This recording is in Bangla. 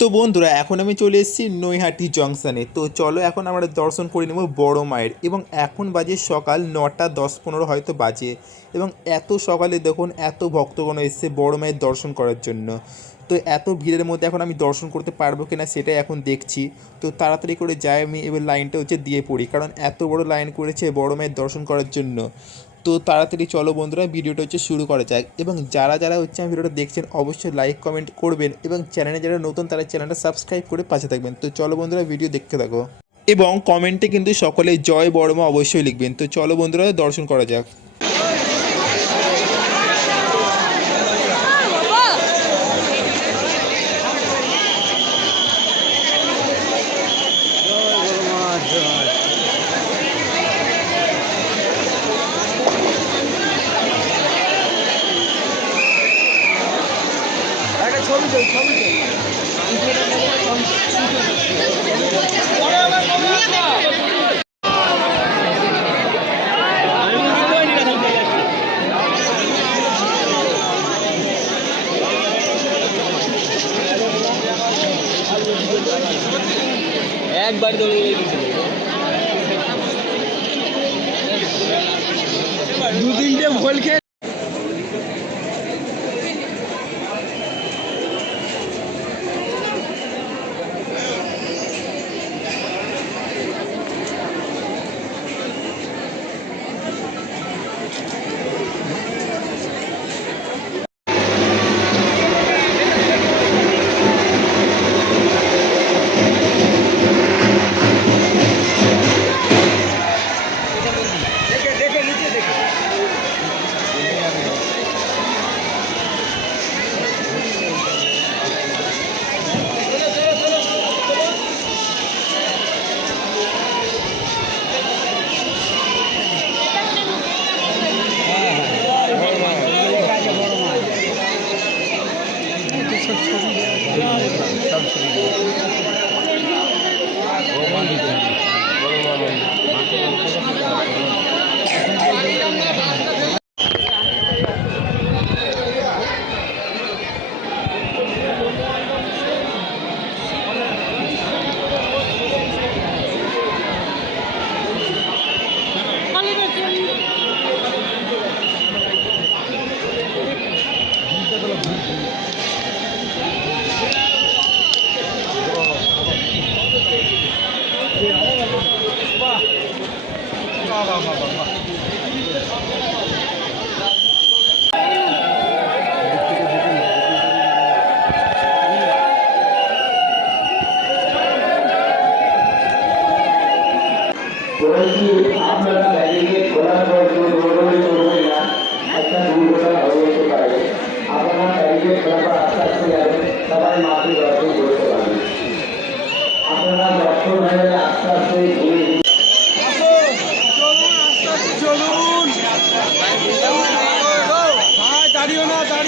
তো বন্ধুরা, এখন আমি চলে এসেছি নৈহাটি জংশনে। তো চলো এখন আমরা দর্শন করে নেব বড় মায়ের। এবং এখন বাজে সকাল নটা দশ পনেরো হয়তো বাজে। এবং এত সকালে দেখুন, এত ভক্তগণ এসছে বড় মায়ের দর্শন করার জন্য। তো এত ভিড়ের মধ্যে এখন আমি দর্শন করতে পারব কিনা সেটাই এখন দেখছি। তো তাড়াতাড়ি করে যাই, আমি এবার লাইনটা হচ্ছে দিয়ে পড়ি। কারণ এত বড় লাইন করেছে বড় মায়ের দর্শন করার জন্য। তো তাড়াতাড়ি চলো বন্ধুরা ভিডিওটা হচ্ছে শুরু করা যাক। এবং যারা যারা হচ্ছে আমি ভিডিওটা দেখছেন, অবশ্যই লাইক কমেন্ট করবেন এবং চ্যানেলে যারা নতুন, তারা চ্যানেলটা সাবস্ক্রাইব করে পাশে থাকবেন। তো চলো বন্ধুরা ভিডিও দেখতে থাকো। এবং কমেন্টে কিন্তু সকলে জয় বর্মা অবশ্যই লিখবেন। তো চলো বন্ধুরা, দর্শন করা যাক। একবার দৌড়ে দু তিনটে ভোল খেয়ে वाह वाह वाह वाह आप लगा लगेंगे खुला और जो रोडों में जो होगा अच्छा दूर होगा और उसको करेंगे आप अपना करेंगे खुला पर अच्छा अच्छा जाएँगे सवाई माफ़ी ような大